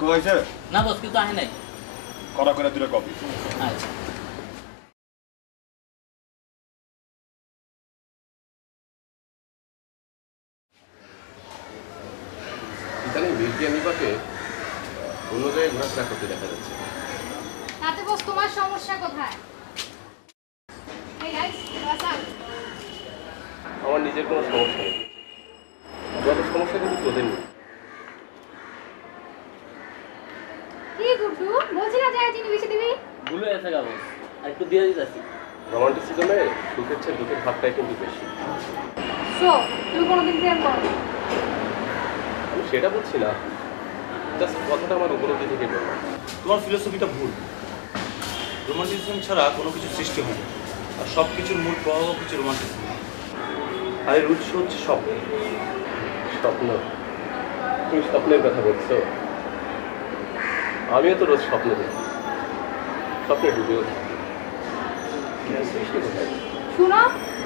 কইছে না বস কিন্তু আহে নাই করা করে দুটো কপি আচ্ছা ইদানিং বিজ্ঞানীবাকে অন্য জায়গায় ঘোরাফেরা করতে দেখা যাচ্ছে। তাতে বস তোমার সমস্যা কোথায়? এই গাইস আমার নিজের কোনো সমস্যা নেই, যত সমস্যা কিন্তু তোদের নেই। কি গুড্ডু বলছি না জায়গা চিনি বেশি দিবি? ভুলে গেছে গা বস আর একটু দিয়ে দিতেছি রোমান্টিসিজমে সুখের চেয়ে দুঃখের ভাবটাই কিন্তু বেশি। শো তুমি কোনোদিন প্রেম করো? আমি সেটা বলছি না, জাস্ট কথাটা আমার উপলব্ধি থেকে বললাম। তোমার ফিলোসফিটা ভুল। রোমান্টিসিজম ছাড়া কোনো কিছু সৃষ্টি হয় না, আর সব কিছুর মূল প্রভাব হচ্ছে রোমান্টিসিজম। আর এর উৎস হচ্ছে স্বপ্ন। স্বপ্ন? তুমি স্বপ্নের কথা বলছো? আমিও তো রোজ স্বপ্ন দেখি, স্বপ্নে ডুবেও থাকি। সৃষ্টি কোথায়? শুনো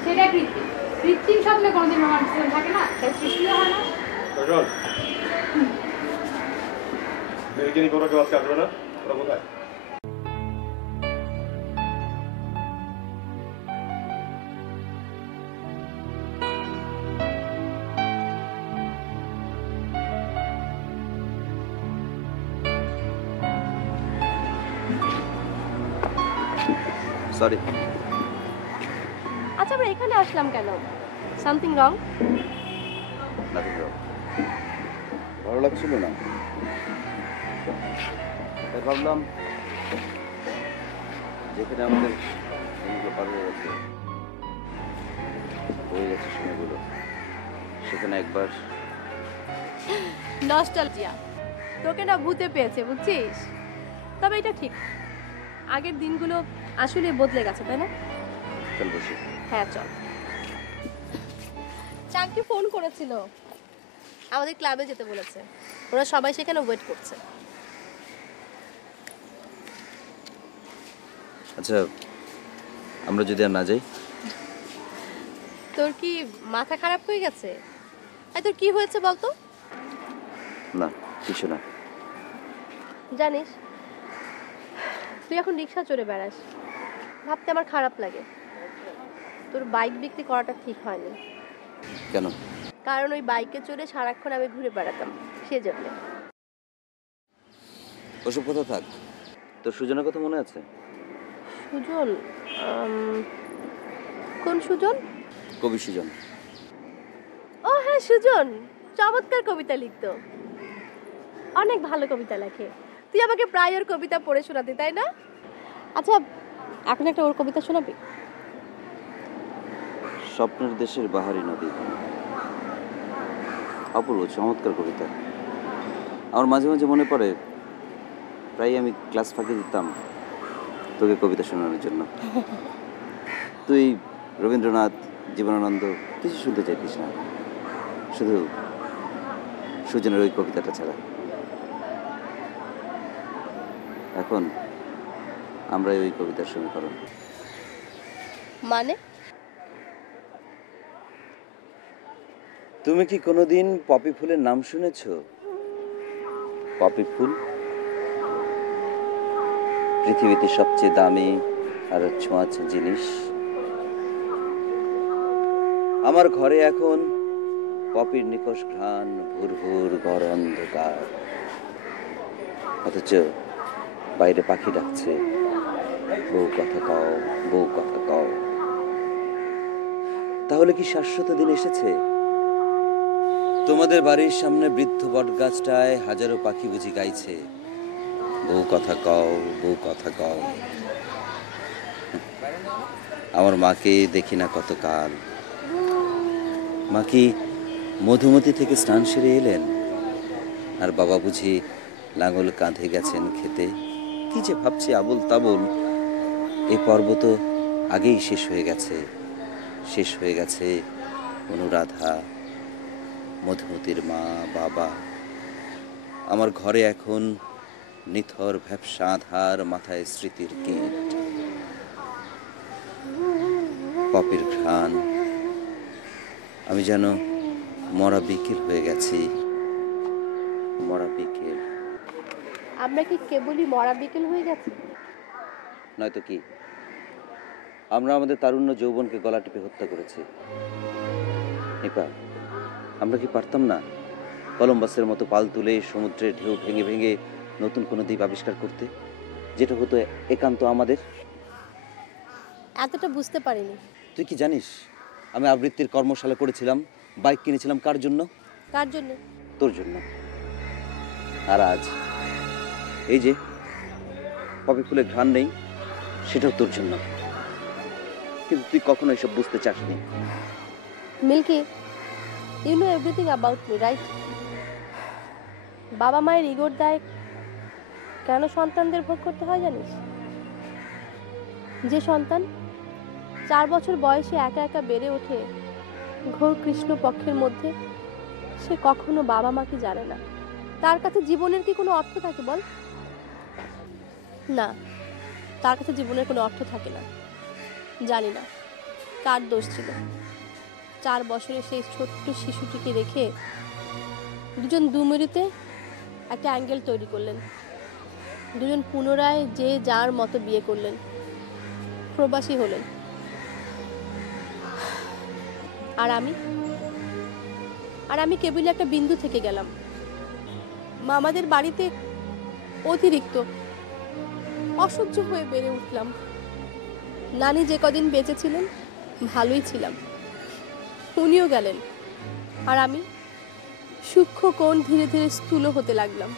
সেটা কৃত্রিম, কৃত্রিম স্বপ্নে কোনোদিন রোমান্টিসিজম থাকে না, তাই সৃষ্টিও হয় না। রজন মেরিকেনি কোনো কেউ আজকে আসবে না, ওরা কোথায়? সরি। আচ্ছা আমরা এখানে আসলাম কেন? Something wrong? Nothing wrong. ভালো লাগছিল না, তাই ভাবলাম যেখানে আমাদের দিনগুলো পার হয়ে গেছে, হয়ে গেছে সময়গুলো, সেখানে একবার নস্টালজিয়া তোকে না ভূতে পেয়েছে বুঝছিস। তবে এটা ঠিক, আগের দিনগুলো আসলে বদলে গেছে তাই না? চল বসি। হ্যাঁ চল। চাকরি ফোন করেছিল, আমাদের ক্লাবে যেতে বলেছে, ওরা সবাই সেখানে ওয়েট করছে। আচ্ছা আমরা যদি আর না যাই? তোর কি মাথা খারাপ হয়ে গেছে? আর তোর কি হয়েছে বলতো? না কিছু না। জানিস তুই এখন রিক্সা চড়ে বেড়াস, ভাবতে আমার খারাপ লাগে। তোর বাইক বিক্রি করাটা ঠিক হয়নি। কেন? কারণ ওই বাইকে চড়ে সারাক্ষণ আমি ঘুরে বেড়াতাম, সেজন্য। ওসব কথা থাক, তোর সুজনের কথা মনে আছে? সুজন? কোন সুজন? কবি সুজন। ও হ্যাঁ সুজন, চমৎকার কবিতা লিখতো, অনেক ভালো কবিতা লেখে। তুই আমাকে প্রায় ওর কবিতা পড়ে শোনাতি তাই না? আচ্ছা এখন একটা ওর কবিতা শোনাবি? স্বপ্নের দেশের বাহারি নদী, অপূর্ব চমৎকার কবিতা। আমার মাঝে মাঝে মনে পড়ে প্রায় আমি ক্লাস ফাঁকি দিতাম তোকে কবিতা শোনানোর জন্য। তুই রবীন্দ্রনাথ, জীবনানন্দ কিছু শুনতে চাইতিস না, শুধু সুজনের ওই কবিতাটা ছাড়া। এখন আমরা ওই কবিতার সমীকরণ। মানে? তুমি কি কোনোদিন পপি ফুলের নাম শুনেছ? পপি ফুল পৃথিবীতে সবচেয়ে দামি আর ছোঁয়াচে জিনিস। আমার ঘরে এখন পপির নিকষ ঘ্রাণ, ভুর ভুর ঘর অন্ধকার, অথচ বাইরে পাখি ডাকছে, বউ কথা কও, বউ কথা কও। তাহলে কি শাশ্বত দিন এসেছে? তোমাদের বাড়ির সামনে বৃদ্ধ বটগাছটায় হাজারো পাখি বুঝি গাইছে, বউ কথা কও, বউ কথা কও। আমার মাকে দেখি না কতকাল। মা কি মধুমতি থেকে স্নান সেরে এলেন, আর বাবা বুঝি লাঙল কাঁধে গেছেন খেতে। কি যে ভাবছি আবুল তাবুল। এই পর্ব তো আগেই শেষ হয়ে গেছে, শেষ হয়ে গেছে অনুরাধা, মধুমতির মা, বাবা। আমার ঘরে এখন নিথর ভ্যাপসা আধার, মাথায় স্মৃতির কীট, পপির ঘ্রাণ। আমি যেন মরা বিকেল হয়ে গেছি, মরা বিকেল। আমরা কি কেবলই মরা বিকেল হয়ে গেছি? নয়তো কি, আমরা আমাদের তারুণ্য যৌবনকে গলা টিপে হত্যা করেছি। নিপা, আমরা কি পারতাম না কলম্বাসের মতো পাল তুলে সমুদ্রের ঢেউ ভেঙে ভেঙে নতুন কোনো দ্বীপ আবিষ্কার করতে, যেটা হতো একান্ত আমাদের? এতটা বুঝতে পারিনি। তুই কি জানিস আমি আবৃত্তির কর্মশালা করেছিলাম, বাইক কিনেছিলাম কার জন্য? কার জন্য? তোর জন্য। আর আজ এই যে পপি ফুলের ঘ্রাণ নেই, সেটাও তোর জন্য। কিন্তু তুই কখনো এসব বুঝতে চাসনি। Milky, you know everything about me, right? বাবা মায়ের ইগোর দায় কেন সন্তানদের ভোগ করতে হয় জানিস? যে সন্তান 4 বছর বয়সে একা একা বেড়ে ওঠে ঘোর কৃষ্ণ পক্ষের মধ্যে, সে কখনো বাবা মাকে জানে না। তার কাছে জীবনের কি কোনো অর্থ থাকে বল? না, তার কাছে জীবনের কোনো অর্থ থাকে না। জানি না কার দোষ ছিল 4 বছরের সেই ছোট্ট শিশুটিকে রেখে দুজন দুমেরুতে একটা অ্যাঙ্গেল তৈরি করলেন। দুজন পুনরায় যে যার মতো বিয়ে করলেন, প্রবাসী হলেন। আর আমি কেবলই একটা বিন্দু থেকে গেলাম। মামাদের বাড়িতে অতিরিক্ত অসহ্য হয়ে বেড়ে উঠলাম। নানি যে কদিন বেঁচে ছিলেন ভালোই ছিলাম, উনিও গেলেন। আর আমি সূক্ষ্ম কোণ ধীরে ধীরে স্থূল হতে লাগলাম।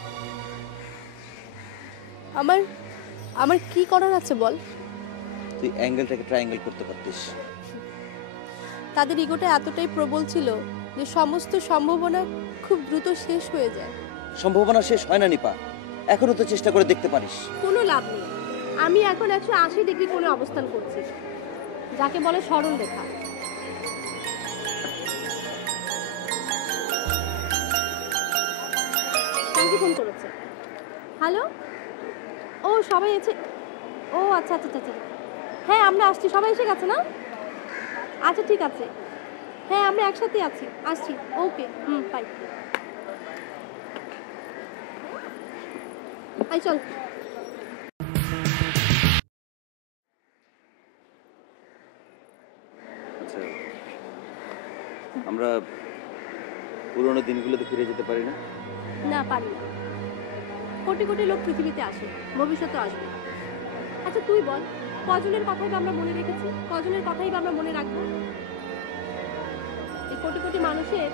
আমার কি করার আছে বল? তুই অ্যাঙ্গেলটাকে ট্রায়াঙ্গেল করতে পারতিস। তাদের ইগোটা এতটাই প্রবল ছিল যে সমস্ত সম্ভাবনা খুব দ্রুত শেষ হয়ে যায়। সম্ভাবনা শেষ হয় না নিপা, এখনো তো চেষ্টা করে দেখতে পারিস। কোনো লাভ নেই। আমি এখন 180 ডিগ্রি কোণে অবস্থান করছি, যাকে বলে সরল রেখা। কাকে ফোন করেছে? হ্যালো, ও সবাই এসে, ও আচ্ছা আচ্ছা আচ্ছা, হ্যাঁ আমরা আসছি। সবাই এসে গেছে না? আচ্ছা ঠিক আছে, হ্যাঁ আমরা একসাথে আছি, আসছি। ওকে, বাই। আই চল। আচ্ছা, আমরা পুরোনো দিনগুলোতে ফিরে যেতে পারি না? না, পারি না। কোটি কোটি লোক পৃথিবীতে আসে, ভবিষ্যতে আসবে। আচ্ছা তুই বল, কজনের কথাই বা আমরা মনে রেখেছি, কজনের কথাই বা আমরা মনে রাখবো? এই কোটি কোটি মানুষের,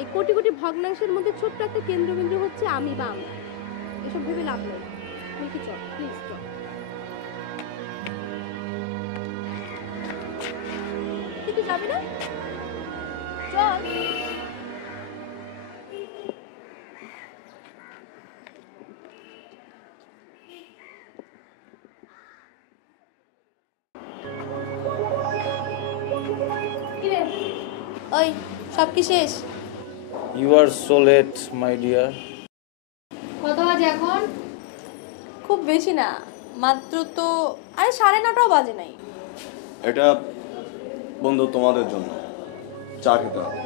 এই কোটি কোটি ভগ্নাংশের মধ্যে ছোট্ট একটা কেন্দ্রবিন্দু হচ্ছে আমি বা আমরা। এসব ভেবে লাভ নেই। মিল্কি চল, প্লিজ চল। তুই কি যাবি না? চল। ওই সব কি শেষ? You are so late my dear. কত বাজে এখন? খুব বেশি না, মাত্র তো 9:30 বাজে নাই। এটা বন্ধু তোমাদের জন্য চা খেতে হবে।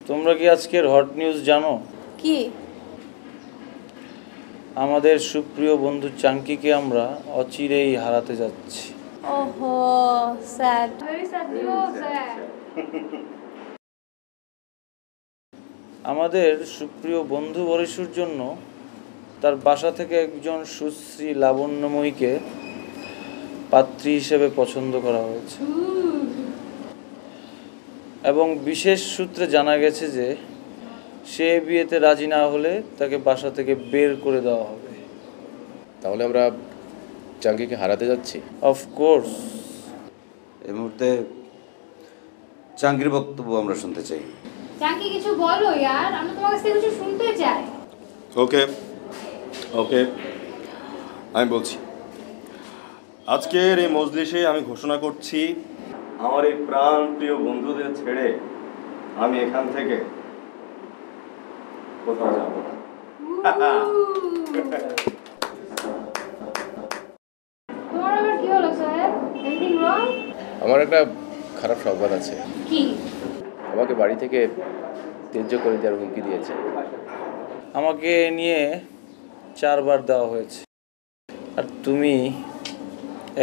তোমরা কি আজকের হট নিউজ জানো? কি? আমাদের সুপ্রিয় বন্ধু চাঙ্কিকে আমরা অচিরেই হারাতে যাচ্ছি। ওহো, স্যাড। Very sad news. আমাদের সুপ্রিয় বন্ধু বরিশুর জন্য তার বাসা থেকে একজন সুশ্রী লাবণ্যময়ীকে পাত্রী হিসেবে পছন্দ করা হয়েছে এবং বিশেষ সূত্রে জানা গেছে যে সে বিয়েতে রাজি না হলে তাকে বাসা থেকে বের করে দেওয়া হবে। তাহলে আমরা চাঙ্কিকে হারাতে যাচ্ছি? অফকোর্স। এই মুহূর্তে চাঙ্গির বক্তব্য আমরা শুনতে চাই। চাঙ্কি কিছু বলো ইয়ার, আমরা তোমার কাছ থেকে কিছু শুনতে চাই। ওকে ওকে, আমি বলছি। আজকের এই মজলিসে আমি ঘোষণা করছি, আমার এই প্রাণ প্রিয় বন্ধুদের ছেড়ে আমি এখান থেকে কোথাও যাব না। তোমার আবার কি হলো স্যার? Anything wrong? আমার একটা খারাপ সংবাদ আছে। কি? আমাকে বাড়ি থেকে ত্যায্য করে দেওয়ার হুমকি দিয়েছে। আমাকে নিয়ে 4 বার দেওয়া হয়েছে, আর তুমি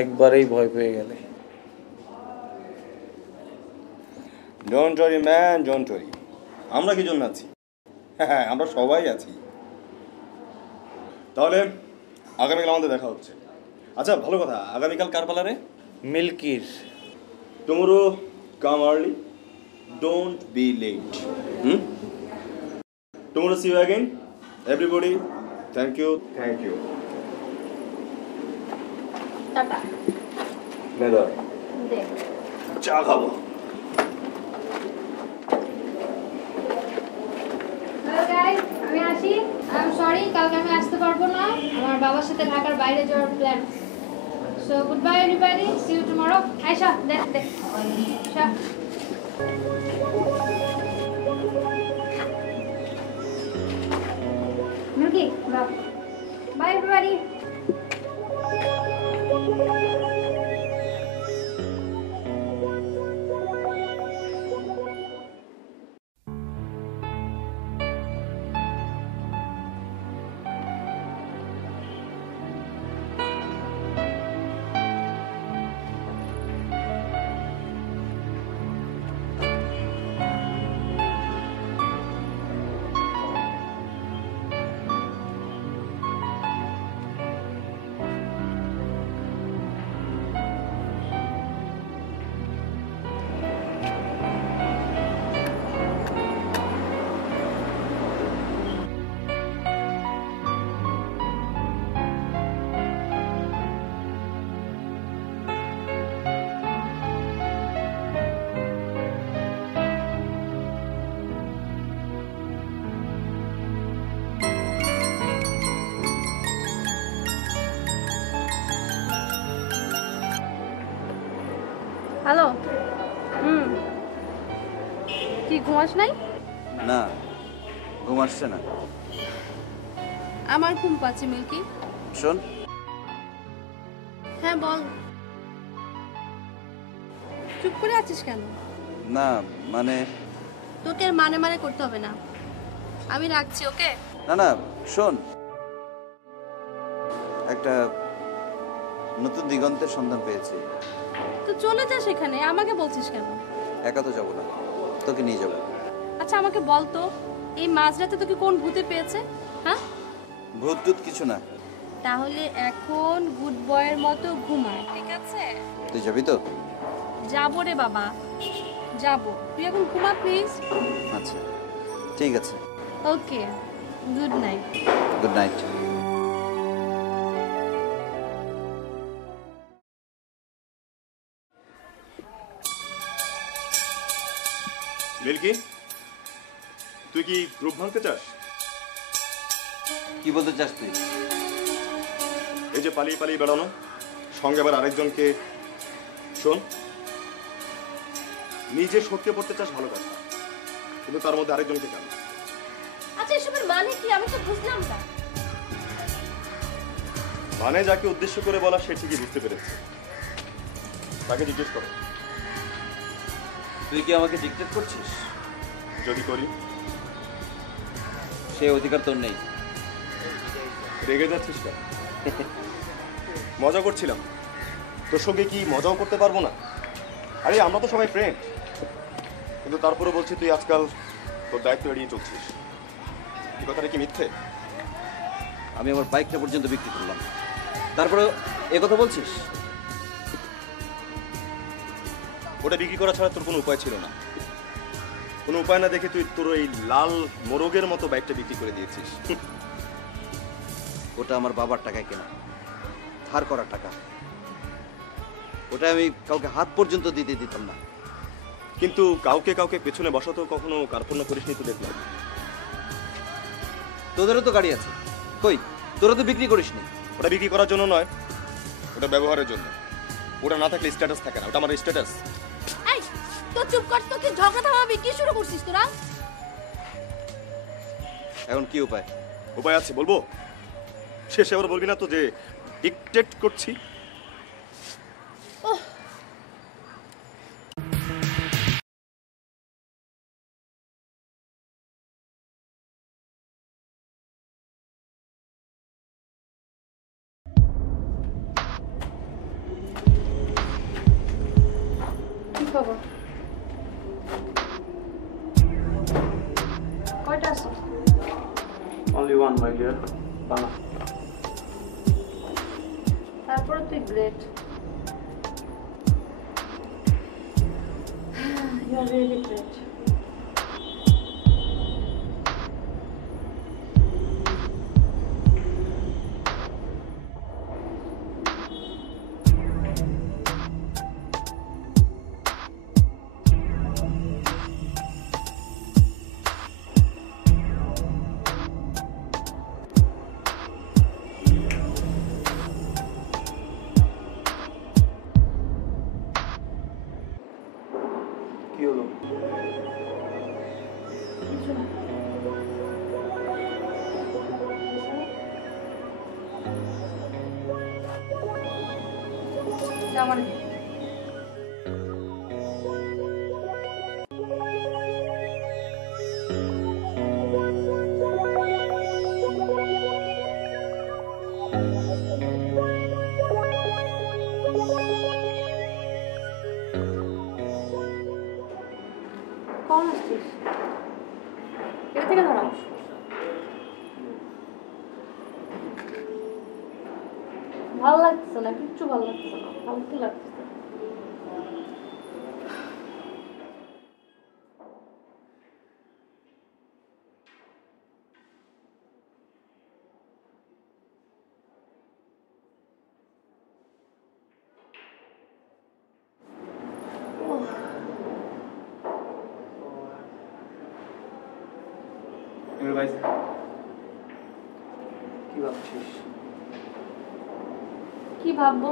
একবারেই ভয় পেয়ে গেলে। Don't worry man, don't worry. আমরা কি জন্য আছি? হ্যাঁ, আমরা সবাই আছি। তাহলে আগামীকাল আমাদের দেখা হচ্ছে। আচ্ছা, ভালো কথা, আগামীকাল কার পালারে? মিল্কির। Tomorrow come early, don't be late. Tomorrow see you again everybody. Thank you, thank you. Tata. নেদার দে। চা খাবো। হ্যালো গাইস, আমি আসি। আই এম সরি, কালকে আমি আসতে পারবো না, আমার বাবার সাথে ঢাকার বাইরে যাওয়ার plan. So good bye everybody, see you tomorrow. Ayesha, দে দে। Ayesha. Milky, bye everybody. Hello. কি ঘুমাস নাই? না, ঘুম আসছে না। আমার ঘুম পাচ্ছে মিল্কি। শোন, হ্যাঁ বল। চুপ করে আছিস কেন? না মানে তোকে আর মানে মানে করতে হবে না, আমি রাখছি। ওকে? না না, শোন, একটা নতুন দিগন্তের সন্ধান পেয়েছি। তো চলে যা সেখানে, আমাকে বলছিস কেন? একা তো যাবো না, তোকে নিয়ে যাবো। আচ্ছা আমাকে বল তো, এই মাঝরাতে তোকে কোন ভূতে পেয়েছে? হ্যাঁ, ভূত টুত কিছু না। তাহলে এখন গুড বয়ের মতো ঘুমায়, ঠিক আছে? তুই যাবি তো? যাবো রে বাবা, যাবো। তুই এখন ঘুমা প্লিজ। আচ্ছা ঠিক আছে, okay, good night. Good night. মিল্কি, তুই কি গ্রুপ ভাঙতে চাস? কি বলতে চাস তুই? এই যে পালিয়ে পালিয়ে বেড়ানো, সঙ্গে আবার আরেকজনকে। শোন, নিজে সত্যি পড়তে চাস ভালো কথা, কিন্তু তার মধ্যে আরেকজনকে কেন? আচ্ছা এসবের মানে কি, আমি তো বুঝলাম না। মানে যাকে উদ্দেশ্য করে বলা সে ঠিকই বুঝতে পেরেছে, তাকে জিজ্ঞেস করো। তুই কি আমাকে ডিক্টেট করছিস? যদি করি? সে অধিকার তোর নেই। রেগে যাচ্ছিস কেন? মজা করছিলাম, তোর সঙ্গে কি মজাও করতে পারবো না? আরে আমরা তো সবাই ফ্রেন্ড, কিন্তু তারপরে বলছি তুই আজকাল তোর দায়িত্ব এড়িয়ে চলছিস। এই কথাটা কি মিথ্যে? আমি আমার বাইকটা পর্যন্ত বিক্রি করলাম, তারপরে এ কথা বলছিস? ওটা বিক্রি করা ছাড়া তোর কোনো উপায় ছিল না। কোনো উপায় না দেখে তুই তোর এই লাল মোরগের মতো বাইকটা বিক্রি করে দিয়েছিস। ওটা আমার বাবার টাকায় কেনা, ধার করার টাকা। ওটা আমি কাউকে হাত পর্যন্ত দিতে দিতাম না। কিন্তু কাউকে কাউকে পেছনে বসাতেও কখনো কার্পণ্য করিসনি তো দেখলাম। তোদেরও তো গাড়ি আছে, কই তোরা তো বিক্রি করিসনি। ওটা বিক্রি করার জন্য নয়, ওটা ব্যবহারের জন্য। ওটা না থাকলে স্ট্যাটাস থাকে না, ওটা আমার স্ট্যাটাস। এই তো চুপ কর, তোকে ঝগড়া থামাবি? কি শুরু করছিস তোরা? এখন কি উপায়? উপায় আছে, বলবো? শেষে আবার বলবি না তো যে ডিকটেট করছি। খবর? কয়টা আছে? Only one, my dear. Bana. তারপরে তুই great. You are really great. কি হলো? কিছু না। আমার কখন আসছিস? এটা থেকে ধরা ভালো লাগছে না, কিচ্ছু ভালো লাগছে না, ফালতু লাগছে। ভাই কি ভাবছিস? কি ভাববো?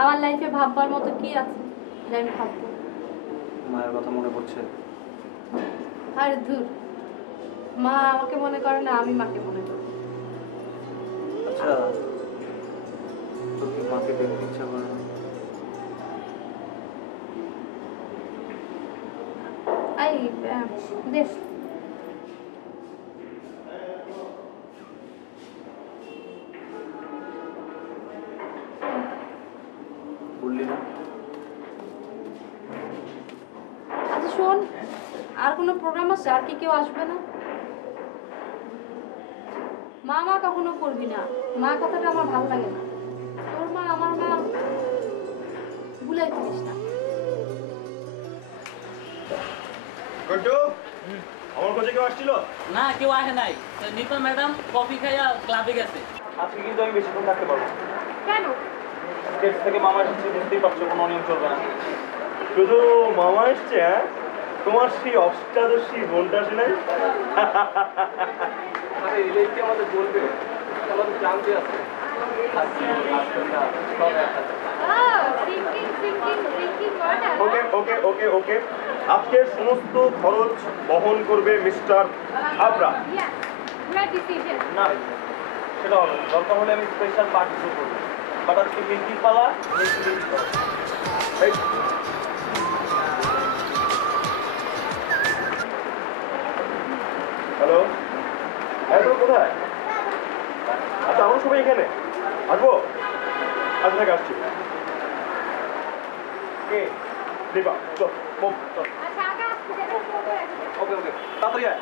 আমার লাইফে ভাববার মতো কি আছে যে আমি ভাববো? মায়ের কথা মনে পড়ছে? আরে ধুর, মা আমাকে মনে করে না, আমি মাকে মনে করি। আচ্ছা, তোর কি মাকে দেখতে ইচ্ছা করে না? এই দেখ, বললি না? আচ্ছা শোন, আর কোনো প্রোগ্রাম আছে? আর কি কেউ আসবে না? মা মা কখনো করবি না, মা কথাটা আমার ভালো লাগে না। তোর মা আমার মা, ভুলাই দিস না। গন্টু, আমার কাছে কেউ আসছিল? না, কেউ আসে নাই। তো নিপা ম্যাডাম কফি খাইয়া ক্লাবে গেছে। আজকে কিন্তু আমি বেশিক্ষণ থাকতে পারবো না। কেন? স্টেজ থেকে মামা এসেছে, বুঝতেই পারছো, কোনো অনিয়ম চলবে না। শুধু মামা এসছে? হ্যাঁ, তোমার সেই অষ্টাদশী বোনটা আসে নাই? আরে এলে কি আমাদের বলবে? আমাদের জানতে আছে। ওকে ওকে ওকে ওকে, আজকের সমস্ত খরচ বহন করবে মিস্টার আবরা। না, সেটা হবে না। দরকার হলে আমি স্পেশাল পার্টি শো করবো। বাট আজকে মিল্কির পালা, মিল্কি পালা। এই, হ্যালো, হ্যাঁ তোর কোথায়? আচ্ছা, আমরা সবাই এখানে আসবো। আজ থেকে আসছি। কে? দীপা, চল, চল। আচ্ছা আগে আসতে দে। ওকে ওকে, তাড়াতাড়ি আয়।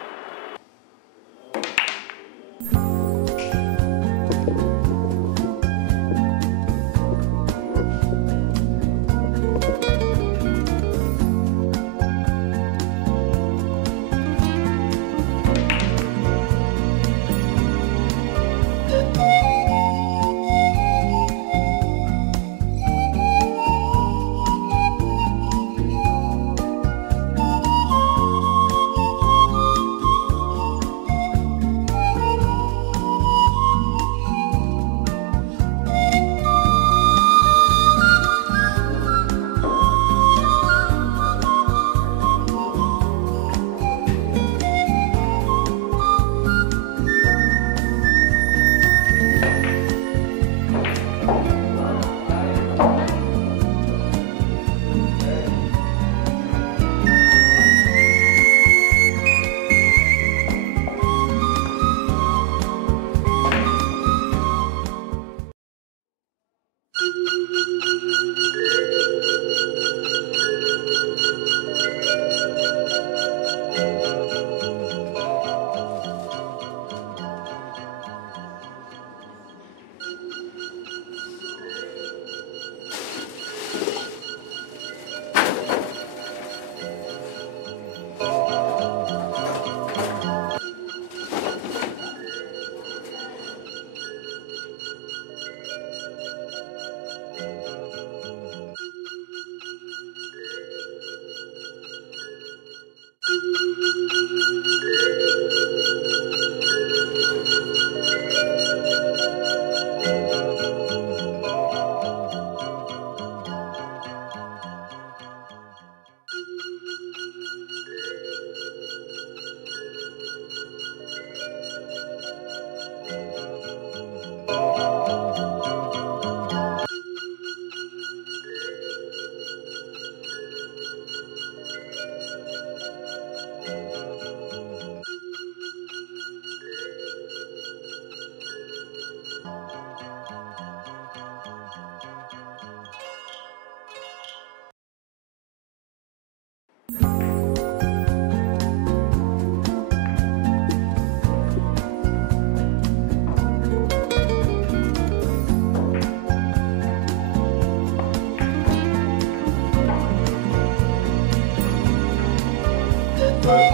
Let's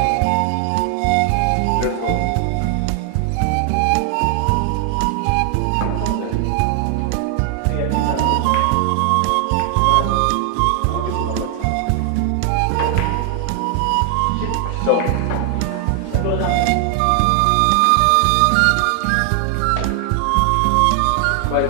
go. চল। Bye.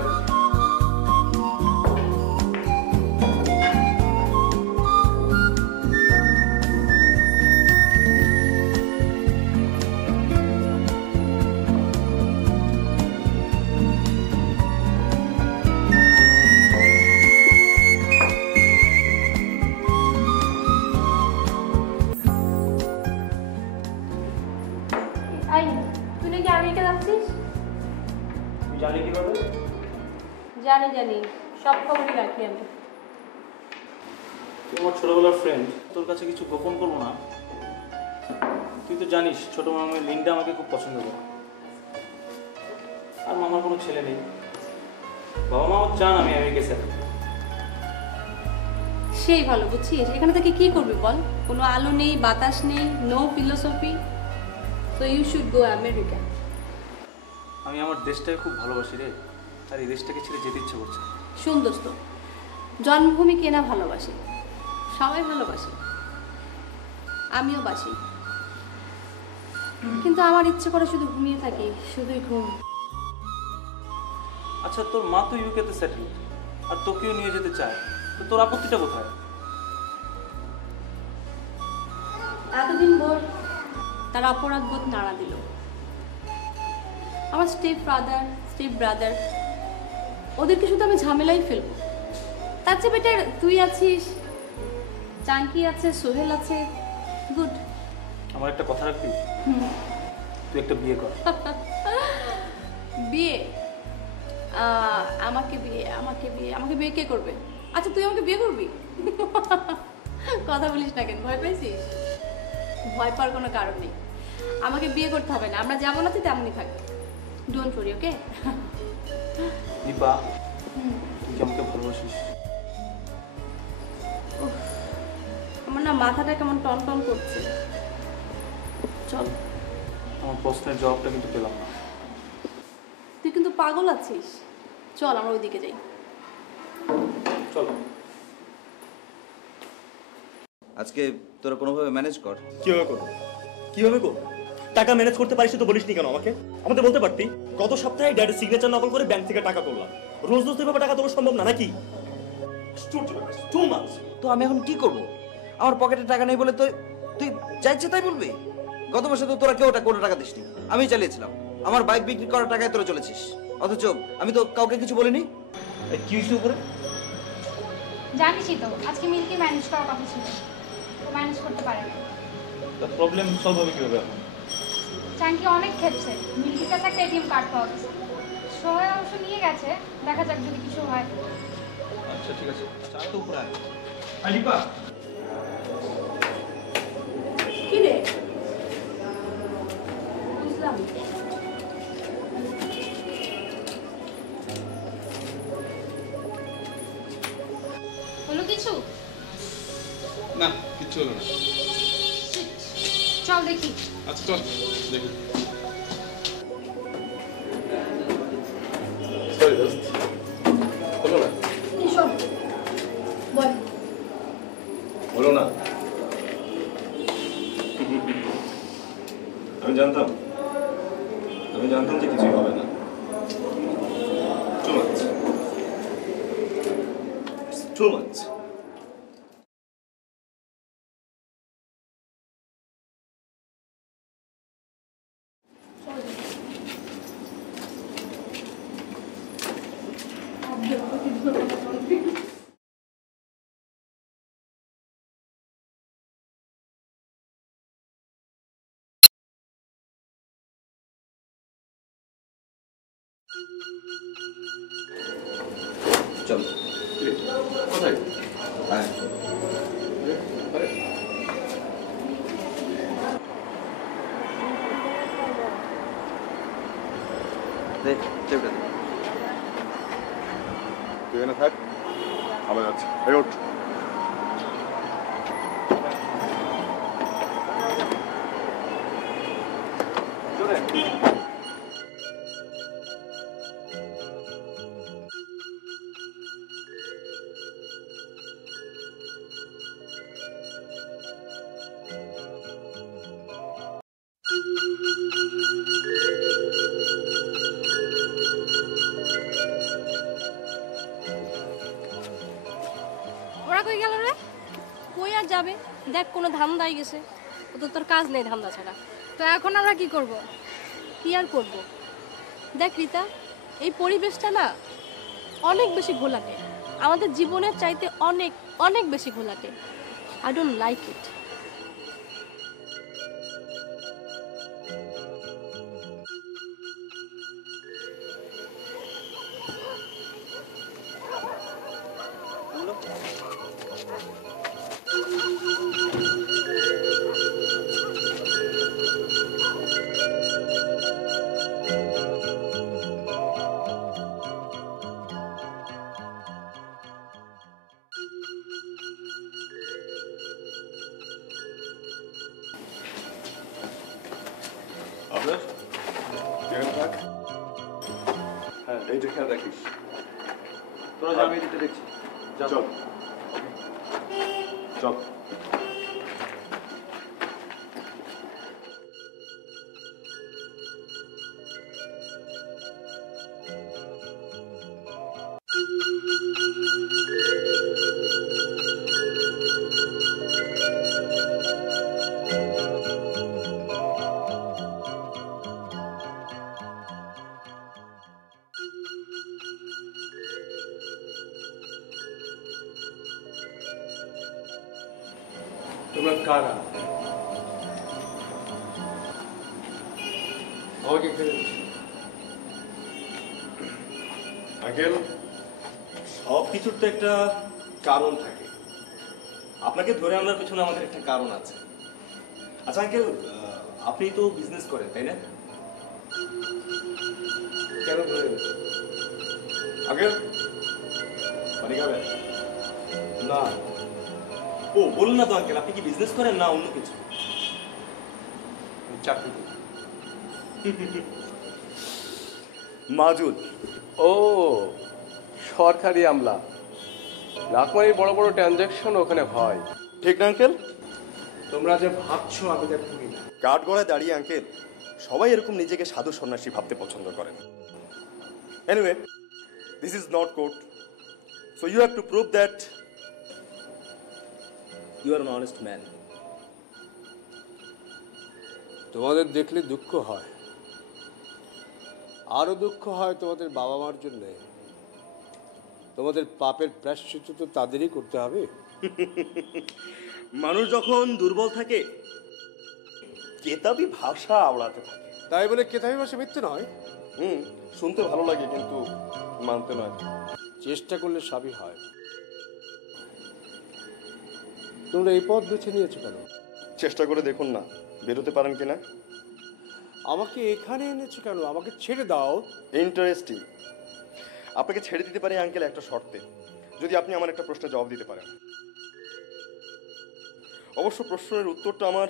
আই তুই নাকি আমেরিকা যাচ্ছিস? তুই জানি কিভাবে? জানি জানি, সব খবরই রাখি আমি। তুই আমার ছোটবেলার ফ্রেন্ড, তোর কাছে কিছু গোপন করবো না। তুই তো জানিস ছোট মামার লিঙ্কটা আমাকে খুব পছন্দ করে। আর মামার কোনো ছেলে নেই, বাবা মাও চান আমি আমেরিকা সেটেল। সেই ভালো, বুঝছিস? এখানে থেকে কি করবি বল? কোনো আলো নেই, বাতাস নেই, no philosophy. So you should go America. আমি আমার দেশটাকে খুব ভালোবাসি রে, আর এই দেশটাকে ছেড়ে যেতে ইচ্ছে করছে। শোন দোস্ত, জন্মভূমি কেনা ভালোবাসে, সবাই ভালোবাসে, আমিও বাসি, কিন্তু আমার ইচ্ছে করে শুধু ঘুমিয়ে থাকি, শুধুই ঘুম। আচ্ছা, তোর মা তো ইউকেতে সেটেল, আর তোকেও নিয়ে যেতে চায়, তো তোর আপত্তিটা কোথায়? এতদিন ভোর তার অপরাধ বোধ নাড়া দিল। আমার স্টেপ ফাদার, স্টেপ ব্রাদার, ওদেরকে শুধু আমি ঝামেলাই ফেলবো। তার চেয়ে বেটার তুই আছিস, চাঙ্কি আছে, সোহেল আছে, গুড। আমার একটা কথা রাখবি, তুই একটা বিয়ে কর। বিয়ে? আমাকে বিয়ে, আমাকে বিয়ে, আমাকে বিয়ে কে করবে? আচ্ছা তুই আমাকে বিয়ে করবি? কথা বলিস না কেন, ভয় পাইছিস? ভয় পাওয়ার কোনো কারণ নেই, আমাকে বিয়ে করতে হবে না, আমরা যেমন আছি তেমনই থাকবো। ডোন্ট ওয়ারি, ওকে? দীপা, তুই কি আমাকে ভালোবাসিস? আমার না মাথাটা কেমন টন টন করছে। চল। আমার প্রশ্নের জবাবটা কিন্তু পেলাম না। তুই কিন্তু পাগল আছিস, চল আমরা ওইদিকে যাই। চলো। আজকে তোরা কোনোভাবে ম্যানেজ কর। কিভাবে করবো? কিভাবে করবো? টাকা ম্যানেজ করতে পারিস তো বলিসনি কেন আমাকে? আমাদের বলতে পারতি। গত সপ্তাহে ড্যাডির সিগনেচার নকল করে ব্যাংক থেকে টাকা তুললাম। রোজ রোজ এভাবে টাকা তোলা সম্ভব না নাকি? Too much. তো আমি এখন কি করব? আমার পকেটে টাকা নেই বলে তো তুই চাইছে তাই বলবি? গত মাসে তো তোরা কেউ কোনো টাকা দিসনি, আমি চালিয়েছিলাম। আমার বাইক বিক্রি করার টাকায় তোরা চলেছিস, অথচ আমি তো কাউকে কিছু বলিনি। কি হয়েছে উপরে? জানিসই তো আজকে মিল্কি ম্যানেজ করার কথা ছিল, ও ম্যানেজ করতে পারে না। প্রবলেম সলভ হবে কিভাবে এখন? চাঙ্কি অনেক খেপছে, মিল্কির কাছে একটা এটিএম কার্ড পাওয়া গেছে, সবাই অবশ্য নিয়ে গেছে, দেখা যাক যদি কিছু হয়। আচ্ছা ঠিক আছে, চা তো উপরে আয়। দীপা, কি রে? বুঝলাম। হলো কিছু? না, কিচ্ছু হলো না। চল দেখি। আচ্ছা চল দেখি। সরি দোস্ত, হলো না। কি শোন, বল। হলো না। আমি জানতাম যে কিছুই হবে না। Too much. চল। কোথায়? হ্যাঁ, আরে দে চেপটা দে। তুই এখানে থাক, আমরা যাচ্ছি। এই ওঠ। ওরা কই গেল রে? কই আর যাবে? দেখ কোনো ধান্দাই গেছে। ও তো তোর কাজ নেই ধান্দা ছাড়া। তো এখন আমরা কি করব? কি আর করব? দেখ রিতা, এই পরিবেশটা না অনেক বেশি ঘোলাটে, আমাদের জীবনের চাইতে অনেক অনেক বেশি ঘোলাটে। I don't like it. আপনার কেমন থাক? হ্যাঁ, এইটা খেয়াল রাখিস। তোরা যা, আমি এদিকটা দেখছি। চল চল। তোমরা কারা? আমাকে এখানে আঙ্কেল, সব কিছুর তো একটা কারণ থাকে। আপনাকে ধরে আনার পেছনে আমাদের একটা কারণ আছে। আচ্ছা আঙ্কেল, আপনি তো বিজনেস করেন তাই না? কেন ধরে এনেছো? আঙ্কেল পানি খাবেন? না, ও বলুন না তো আঙ্কেল, আপনি কি বিজনেস করেন না অন্য কিছু? আমি চাকরি করি। মাজুদ। ও, সরকারি আমলা। লাখমারির বড় বড় ট্রানজ্যাকশন ওখানে হয়। ঠিক না আঙ্কেল? তোমরা যে ভাবছো আমি তা করি না। কাঠ গড়ায় দাঁড়িয়ে আঙ্কেল সবাই এরকম নিজেকে সাধু সন্ন্যাসী ভাবতে পছন্দ করেন। Anyway, this is not court, so you have to prove that you are an honest man. তোমাদের দেখলে দুঃখ হয়, আরো দুঃখ হয় তোমাদের বাবা মার জন্য। তোমাদের পাপের প্রায়শ্চিত্ত তো তাদেরই করতে হবে। মানুষ যখন দুর্বল থাকে কেতাবি ভাষা আওড়াতে থাকে। তাই বলে কেতাবি ভাষা মিথ্যে নয়। শুনতে ভালো লাগে কিন্তু মানতে নয়। চেষ্টা করলে সবই হয়। তোমরা এই পথ বেছে নিয়েছো কেন? চেষ্টা করে দেখুন না বেরোতে পারেন কিনা। আমাকে এখানে এনেছো কেন? আমাকে ছেড়ে দাও। ইন্টারেস্টিং। আপনাকে ছেড়ে দিতে পারি আঙ্কেল একটা শর্তে, যদি আপনি আমার একটা প্রশ্নের জবাব দিতে পারেন। অবশ্য প্রশ্নের উত্তরটা আমার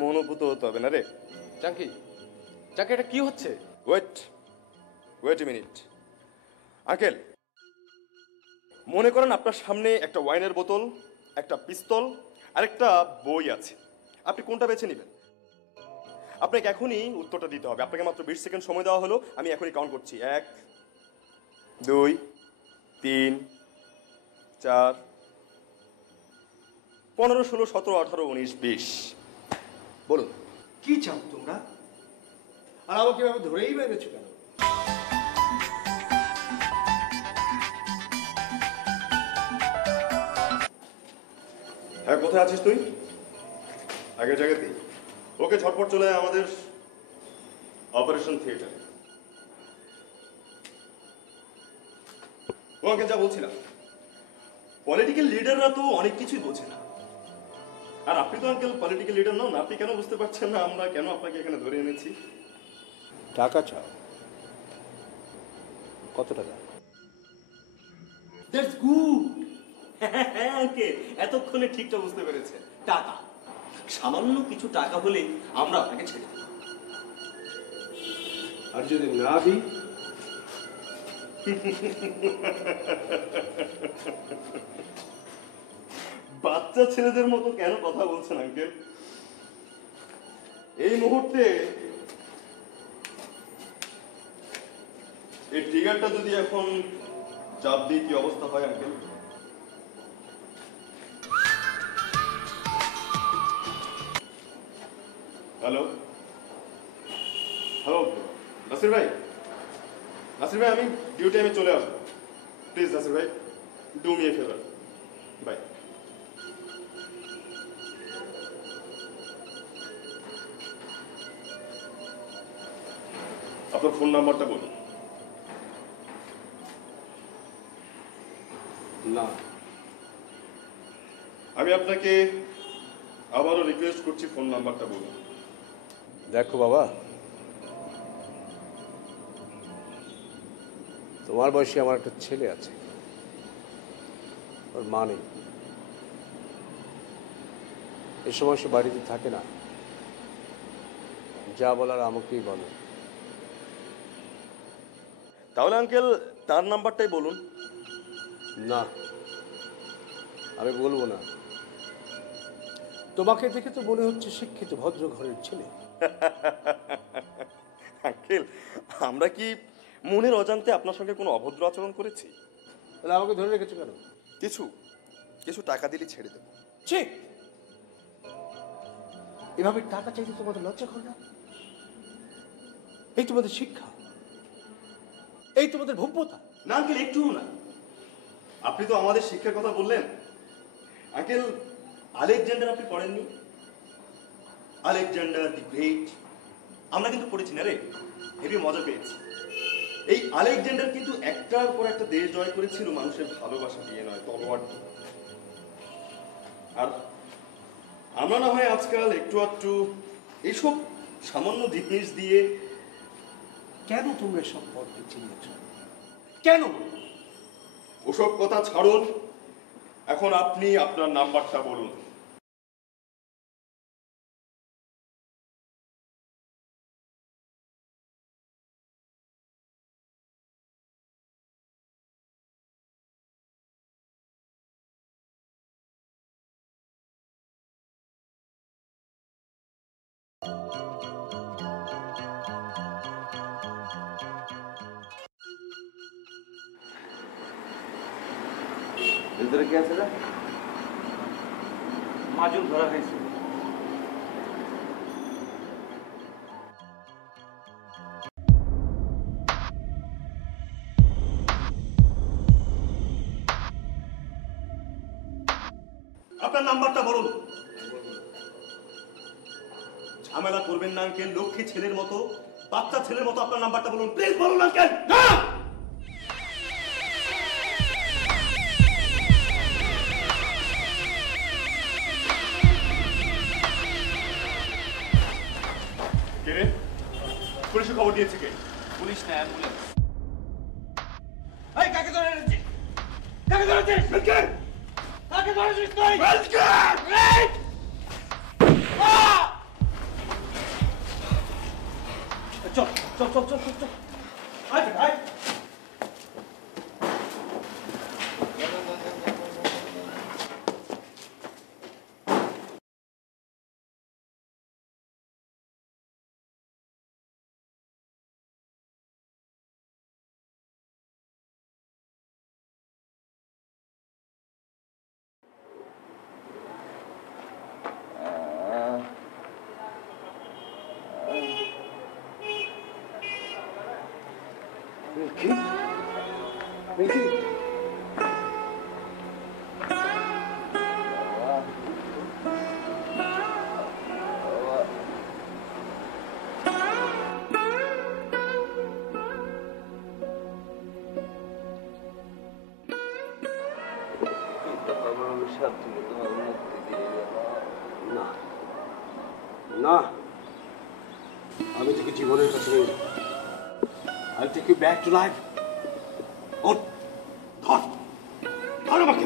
মনোভূত হতে হবে না রে। চাকি, চাকি, এটা কি হচ্ছে? ওয়েট এ মিনিট আঙ্কেল, মনে করেন আপনার সামনে একটা ওয়াইনের বোতল, একটা পিস্তল আর একটা বই আছে। আপনি কোনটা বেছে নেবেন? আপনাকে এখনই উত্তরটা দিতে হবে। আপনাকে মাত্র 20 সেকেন্ড সময় দেওয়া হলো। আমি এখনই কাউন্ট করছি। 1 2 3 4 15 16 17 18 19 20। বলুন কি চাও তোমরা? আর আমাকে এভাবে ধরেই বেড়েছো কেন? হ্যাঁ, কোথায় আছিস তুই? আগের জায়গাতেই। ওকে ঝটপট চলে আয় আমাদের অপারেশন থিয়েটারে। ও আঙ্কেল যা বলছিলাম, পলিটিক্যাল লিডাররা তো অনেক কিছুই বোঝে না। আর আপনি তো আঙ্কেল পলিটিক্যাল লিডার নন। আপনি কেন বুঝতে পারছেন না আমরা কেন আপনাকে এখানে ধরে এনেছি? টাকা চাও? কত টাকা? That's good. হ্যাঁ আঙ্কেল, এতক্ষণে ঠিকটা বুঝতে পেরেছে। টাকা, সামান্য কিছু টাকা হলে আমরা আপনাকে ছেড়ে দেব। আর যদি না দিই, বাচ্চা ছেলেদের মতো কেন কথা বলছেন আঙ্কেল? এই মুহূর্তে এই ট্রিগারটা যদি এখন চাপ দিই কি অবস্থা হয় আঙ্কেল? হ্যালো হ্যালো, নাসির ভাই, নাসির ভাই আমি ডিউ টাইমে চলে আসবো। প্লিজ নাসির ভাই, do me a favour. Bye. আপনার ফোন নাম্বারটা বলুন। না, আমি আপনাকে আবারও রিকোয়েস্ট করছি, ফোন নাম্বারটা বলুন। দেখো বাবা, তোমার বয়সে আমার একটা ছেলে আছে, ওর মা নেই। এই সময় সে বাড়িতে থাকে না, যা বলার আমাকেই বলো। তাহলে আঙ্কেল তার নাম্বারটাই বলুন। না, আমি বলবো না। তোমাকে দেখে তো মনে হচ্ছে শিক্ষিত ভদ্র ঘরের ছেলে। আঙ্কেল, আমরা কি মনের অজান্তে আপনার সঙ্গে কোনো অভদ্র আচরণ করেছি? তাহলে আমাকে ধরে রেখেছো কেন? কিছু কিছু টাকা দিলে ছেড়ে দেবো। ঠিক, এভাবে টাকা চাইতে তোমাদের লজ্জা করে না? এই তোমাদের শিক্ষা, এই তোমাদের ভব্যতা। না আঙ্কেল, একটুও না। আপনি তো আমাদের শিক্ষার কথা বললেন। আঙ্কেল, আলেকজান্ডার আপনি পড়েননি? আলেকজান্ডার দি গ্রেট আমরা কিন্তু পড়েছি না রে, হেবি মজা পেয়েছি। এই আলেকজান্ডার কিন্তু একটার পর একটা দেশ জয় করেছিল মানুষের ভালোবাসা দিয়ে নয়, তলোয়ার দিয়ে। আর আমরা না হয় আজকাল একটু একটু এইসব সামান্য জিনিস দিয়ে। কেন তোমরা এসব পথ বেছে নিয়েছ? কেন? ওসব কথা ছাড়ুন, এখন আপনি আপনার নাম্বারটা বলুন। ভিতরে কি আছে রে? মাজুল ধরা হয়েছে। আপনার নাম্বারটা বলুন। ঝামেলা করবেন না আঙ্কেল, লক্ষ্মী ছেলের মতো, বাচ্চা ছেলের মতো আপনার নাম্বারটা বলুন। প্লিজ বলুন আঙ্কেল। না, কে রে? পুলিশে খবর দিয়েছে কে? পুলিশ না, অ্যাম্বুলেন্স। এই কাকে ধরে এনেছিস? কাকে ধরেছিস? আঙ্কেল, কাকে ধরেছিস তুই? আঙ্কেল! এই! চল চল চল চল চল চল। আয় আয়। না না, আমি তোকে জীবনের কাছে নিয়ে যাবো। I'll take you back to life. ধর ধর আমাকে।